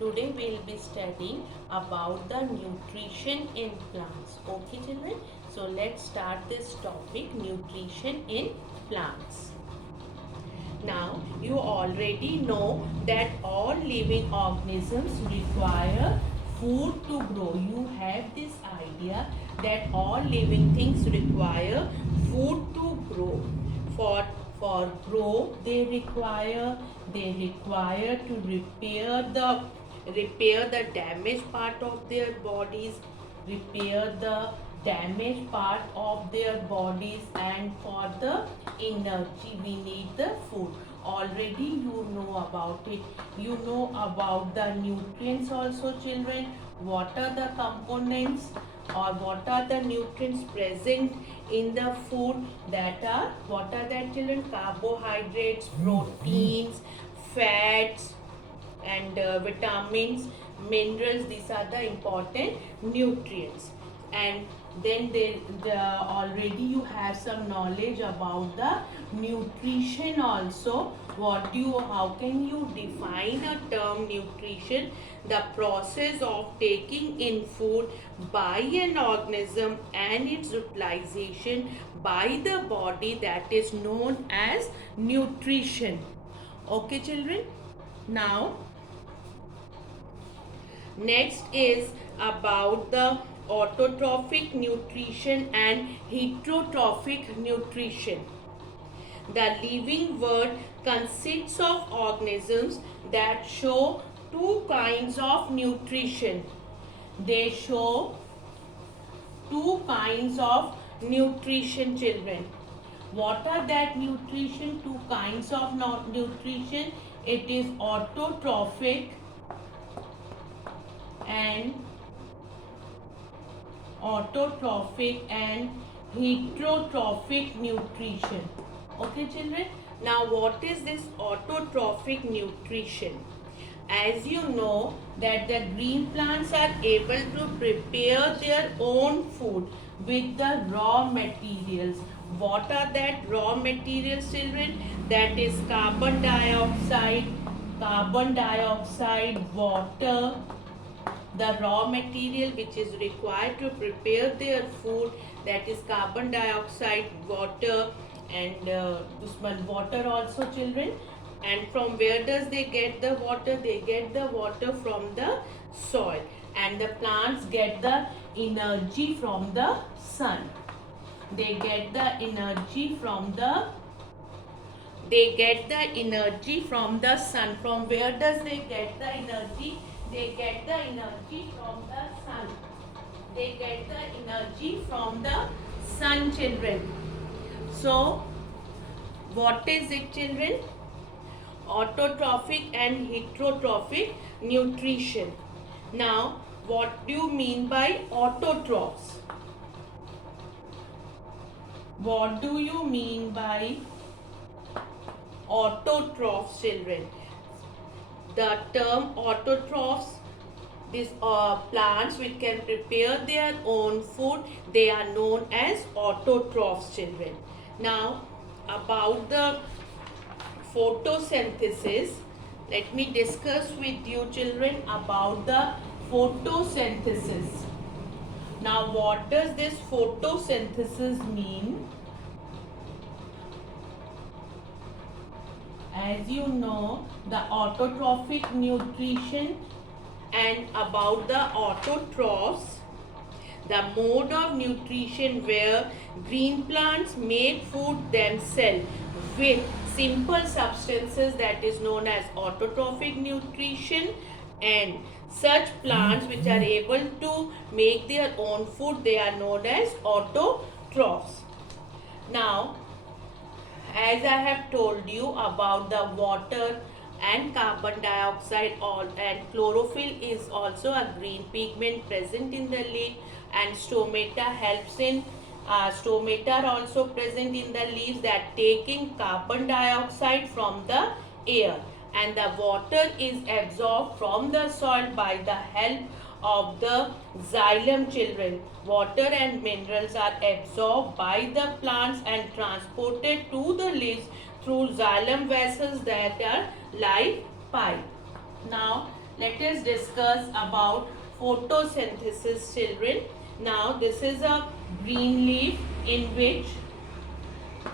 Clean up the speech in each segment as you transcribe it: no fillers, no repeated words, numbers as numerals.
Today we'll be studying about the nutrition in plants. Okay children, so let's start this topic, nutrition in plants. Now you already know that all living organisms require food to grow. You have this idea that all living things require food to grow. For for grow they require to repair the damaged part of their bodies, repair the damaged part of their bodies, and for the energy we need the food. Already you know about it. You know about the nutrients also children. What are the components or what are the nutrients present in the food? That are, what are that children? Carbohydrates, proteins, fats, and vitamins, minerals. These are the important nutrients. And then already you have some knowledge about the nutrition also. How can you define a term nutrition? The process of taking in food by an organism and its utilization by the body, that is known as nutrition. Okay children, now next is about the autotrophic nutrition and heterotrophic nutrition. The living world consists of organisms that show two kinds of nutrition. They show two kinds of nutrition children. What are that nutrition? Two kinds of nutrition. It is autotrophic and heterotrophic nutrition. Okay children, now what is this autotrophic nutrition? As you know that the green plants are able to prepare their own food with the raw materials. What are that raw materials children? That is carbon dioxide, water. The raw material which is required to prepare their food, that is carbon dioxide, water, and water also children. And from where does they get the water? They get the water from the soil, and the plants get the energy from the sun. They get the energy from the sun. From where does they get the energy? They get the energy from the sun. They get the energy from the sun children. So what is it children? Autotrophic and heterotrophic nutrition. Now what do you mean by autotrophs? What do you mean by autotrophs children? The term autotrophs, these plants which can prepare their own food, they are known as autotrophs children. Now about the photosynthesis, let me discuss with you children about the photosynthesis. Now what does this photosynthesis mean? As you know, the autotrophic nutrition and about the autotrophs, the mode of nutrition where green plants make food themselves with simple substances, that is known as autotrophic nutrition. And such plants which are able to make their own food, they are known as autotrophs. Now as I have told you about the water and carbon dioxide, and chlorophyll is also a green pigment present in the leaf, and stomata helps in stomata are also present in the leaves, that taking carbon dioxide from the air, and the water is absorbed from the soil by the help of the xylem children. Water and minerals are absorbed by the plants and transported to the leaves through xylem vessels that are like pipe. Now let us discuss about photosynthesis, children. Now this is a green leaf in which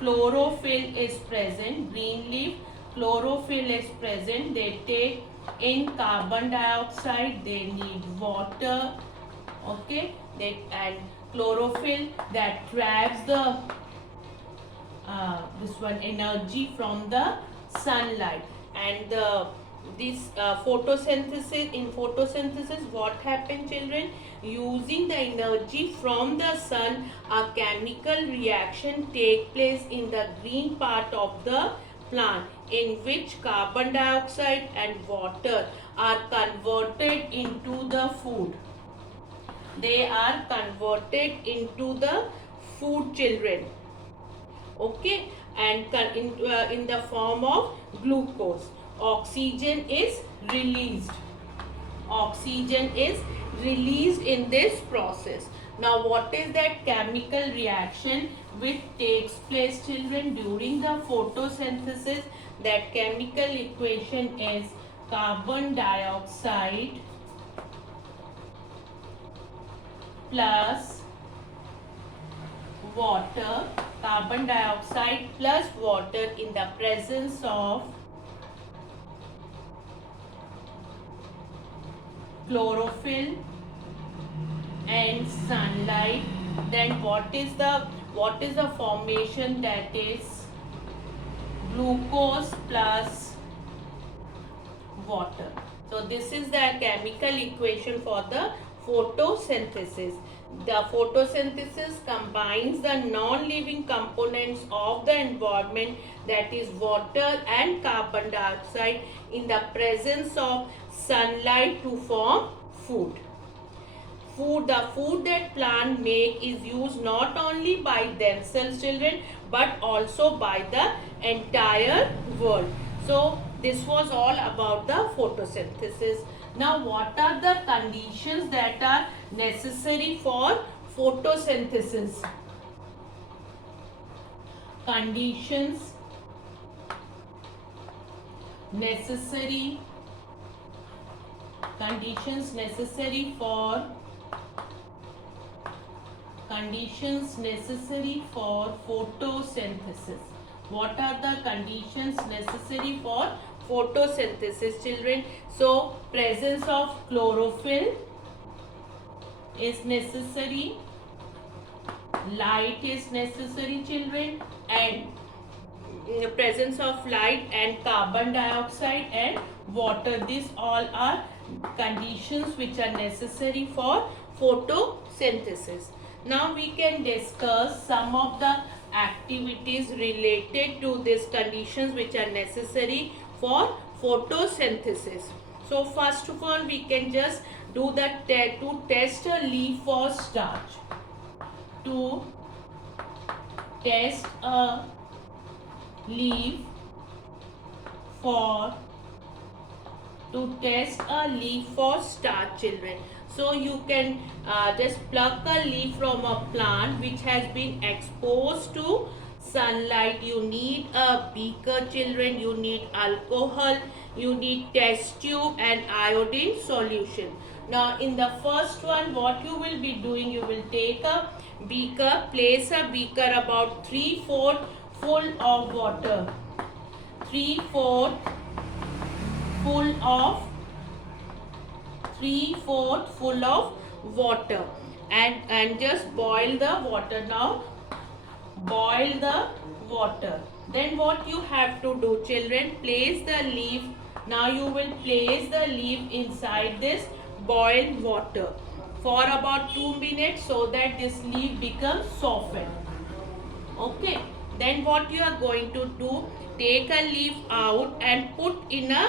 chlorophyll is present. Green leaf, chlorophyll is present. They take in carbon dioxide, they need water, okay, and chlorophyll that grabs the this one energy from the sunlight, and this photosynthesis, in photosynthesis what happens, children? Using the energy from the sun, a chemical reaction take place in the green part of the plant, in which carbon dioxide and water are converted into the food. They are converted into the food, children, okay, and in the form of glucose. Oxygen is released. Oxygen is released in this process. Now what is that chemical reaction which takes place, children, during the photosynthesis? That chemical equation is carbon dioxide plus water, carbon dioxide plus water in the presence of chlorophyll and sunlight. Then what is the formation? That is glucose plus water. So this is the chemical equation for the photosynthesis. The photosynthesis combines the non-living components of the environment, that is water and carbon dioxide, in the presence of sunlight to form food. The food that plant make is used not only by themselves, children, but also by the entire world. So this was all about the photosynthesis. Now what are the conditions that are necessary for photosynthesis? Conditions necessary for photosynthesis. What are the conditions necessary for photosynthesis, children? So presence of chlorophyll is necessary, light is necessary, children, and presence of light and carbon dioxide and water. These all are conditions which are necessary for photosynthesis. Now we can discuss some of the activities related to these conditions which are necessary for photosynthesis. So first of all, we can just do the to test a leaf for starch. To test a leaf for starch, children. So you can just pluck a leaf from a plant which has been exposed to sunlight. You need a beaker, children, you need alcohol, you need test tube and iodine solution. Now in the first one, what you will be doing, you will take a beaker, place a beaker about 3/4 full of water, 3/4 full of water, and just boil the water. Now boil the water. Then what you have to do, children, place the leaf. Now you will place the leaf inside this boiled water for about 2 minutes so that this leaf becomes softened. Okay. Then what you are going to do, take a leaf out and put in a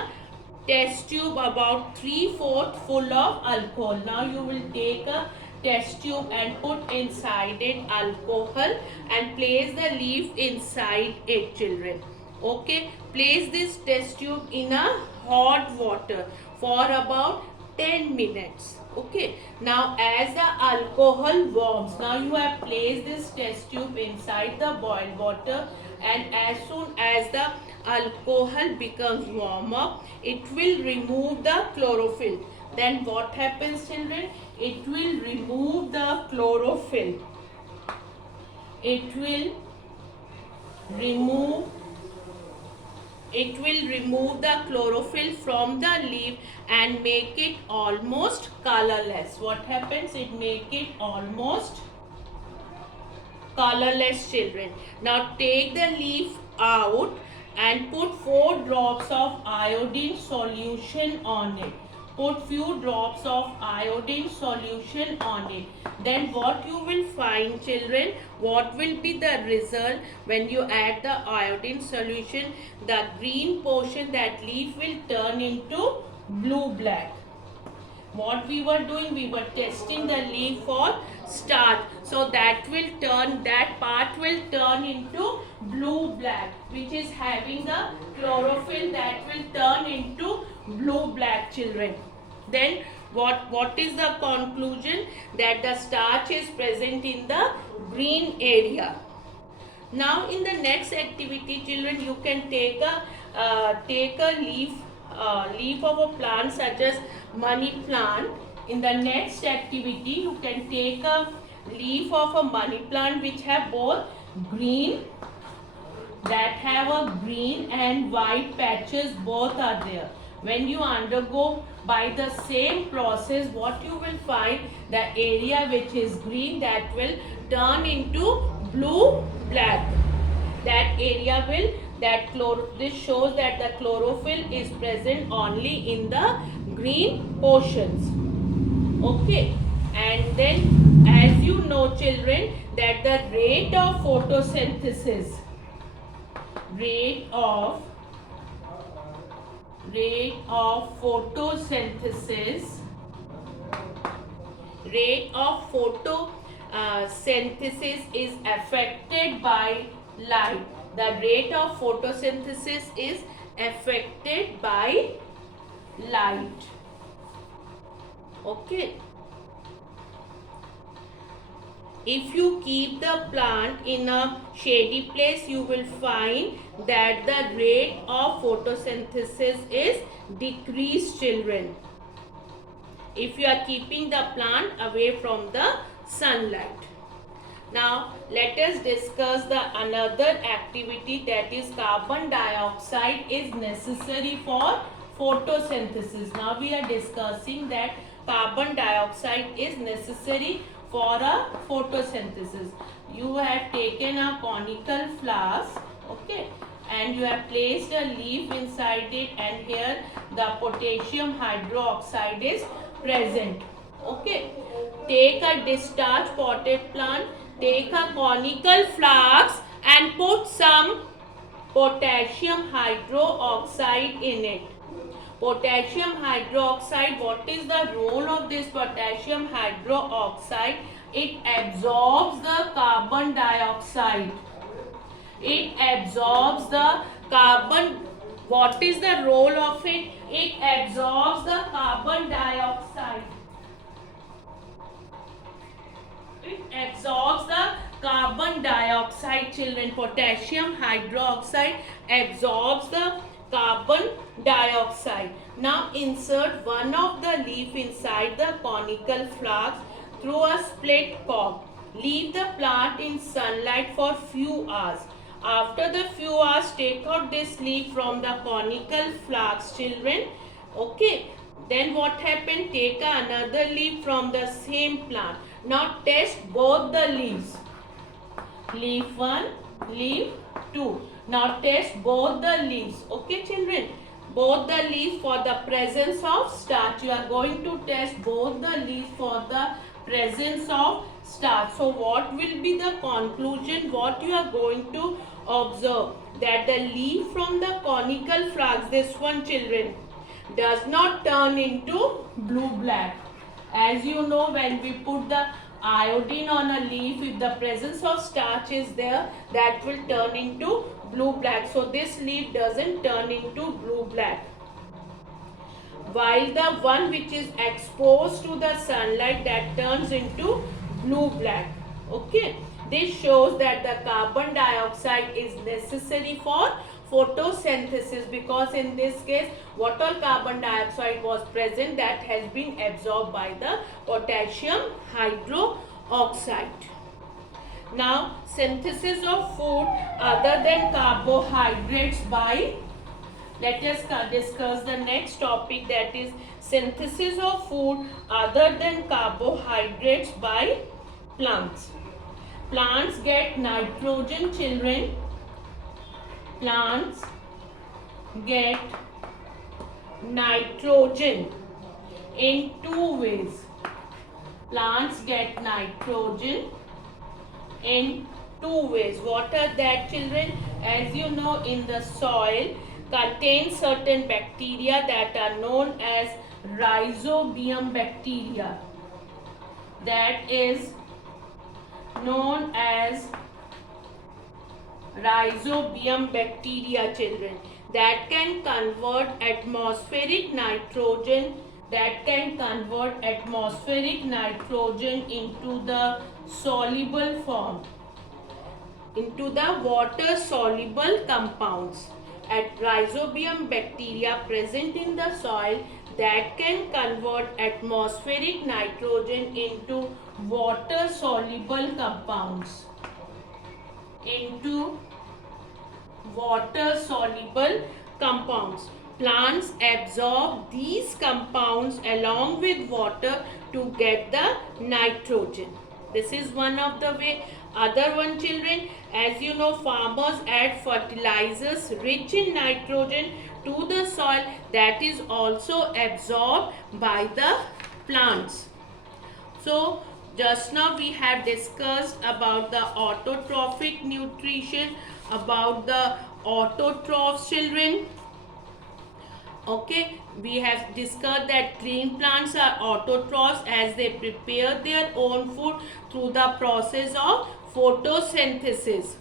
test tube about 3/4 full of alcohol. Now you will take a test tube and put inside it alcohol and place the leaf inside it, children. Okay, place this test tube in a hot water for about 10 minutes. Okay, now as the alcohol warms, now you have placed this test tube inside the boiled water. and as soon as the alcohol becomes warmer, it will remove the chlorophyll. Then what happens, children? It will remove the chlorophyll. It will remove the chlorophyll from the leaf and make it almost colorless. What happens? It make it almost colorless, children. Now take the leaf out and put 4 drops of iodine solution on it. Put few drops of iodine solution on it. Then what you will find, children, what will be the result when you add the iodine solution? The green portion, that leaf, will turn into blue-black. What we were doing, we were testing the leaf for starch, so that part will turn into blue-black, which is having the chlorophyll, that will turn into blue-black, children. Then what is the conclusion? That the starch is present in the green area. Now in the next activity, children, you can take a leaf of a plant such as money plant. In the next activity, you can take a leaf of a money plant which have both green, that have a green and white patches, both are there. When you undergo by the same process, what you will find, the area which is green, that will turn into blue black. That area will, this shows that the chlorophyll is present only in the green portions. Okay, and then as you know, children, that the rate of photosynthesis is affected by light. The rate of photosynthesis is affected by light. Okay. If you keep the plant in a shady place, you will find that the rate of photosynthesis is decreased, children. If you are keeping the plant away from the sunlight. Now let us discuss the another activity, that is carbon dioxide is necessary for photosynthesis. Now we are discussing that carbon dioxide is necessary for a photosynthesis. You have taken a conical flask, okay, and you have placed a leaf inside it, and here the potassium hydroxide is present. Okay, take a discharge potted plant, take a conical flask and put some potassium hydroxide in it. Potassium hydroxide, what is the role of this potassium hydroxide? It absorbs the carbon dioxide. It absorbs the carbon. What is the role of it? It absorbs the carbon dioxide. It absorbs the carbon dioxide, children. Potassium hydroxide absorbs the carbon dioxide. Now insert one of the leaf inside the conical flask through a split cork. Leave the plant in sunlight for few hours. After the few hours, take out this leaf from the conical flask, children. Okay. Then what happened? Take another leaf from the same plant. Now test both the leaves. Leaf 1, leaf 2. Now test both the leaves. Okay, children. Both the leaves for the presence of starch. You are going to test both the leaves for the presence of starch. So what will be the conclusion? What you are going to observe? That the leaf from the conical flask, this one, children, does not turn into blue-black. As you know, when we put the iodine on a leaf, if the presence of starch is there, that will turn into blue-black. So this leaf doesn't turn into blue-black. While the one which is exposed to the sunlight, that turns into blue-black. Okay. This shows that the carbon dioxide is necessary for photosynthesis, because in this case what all carbon dioxide was present that has been absorbed by the potassium hydroxide. Now, synthesis of food other than carbohydrates by, let us discuss the next topic, that is synthesis of food other than carbohydrates by plants. Plants get nitrogen, children. Plants get nitrogen in two ways. Plants get nitrogen in two ways. What are that, children? As you know, in the soil contains certain bacteria that are known as rhizobium bacteria. That is known as rhizobium bacteria, children, that can convert atmospheric nitrogen into the soluble form, into the water soluble compounds. At rhizobium bacteria present in the soil that can convert atmospheric nitrogen into water soluble compounds, Plants absorb these compounds along with water to get the nitrogen. This is one of the way. Other one, children, as you know, farmers add fertilizers rich in nitrogen to the soil, that is also absorbed by the plants. So, just now we have discussed about the autotrophic nutrition, about the autotrophs, children. Okay, we have discussed that green plants are autotrophs as they prepare their own food through the process of photosynthesis.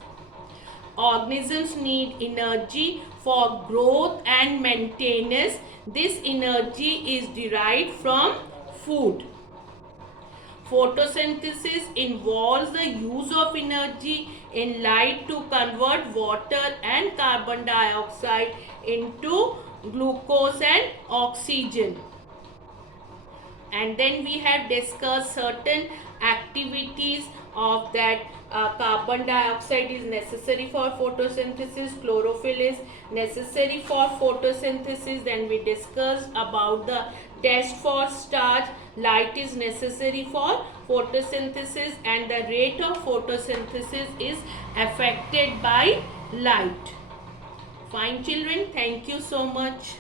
Organisms need energy for growth and maintenance. This energy is derived from food. Photosynthesis involves the use of energy in light to convert water and carbon dioxide into glucose and oxygen. And then we have discussed certain activities of that carbon dioxide is necessary for photosynthesis, chlorophyll is necessary for photosynthesis. Then we discussed about the test for starch, light is necessary for photosynthesis, and the rate of photosynthesis is affected by light. Fine, children, thank you so much.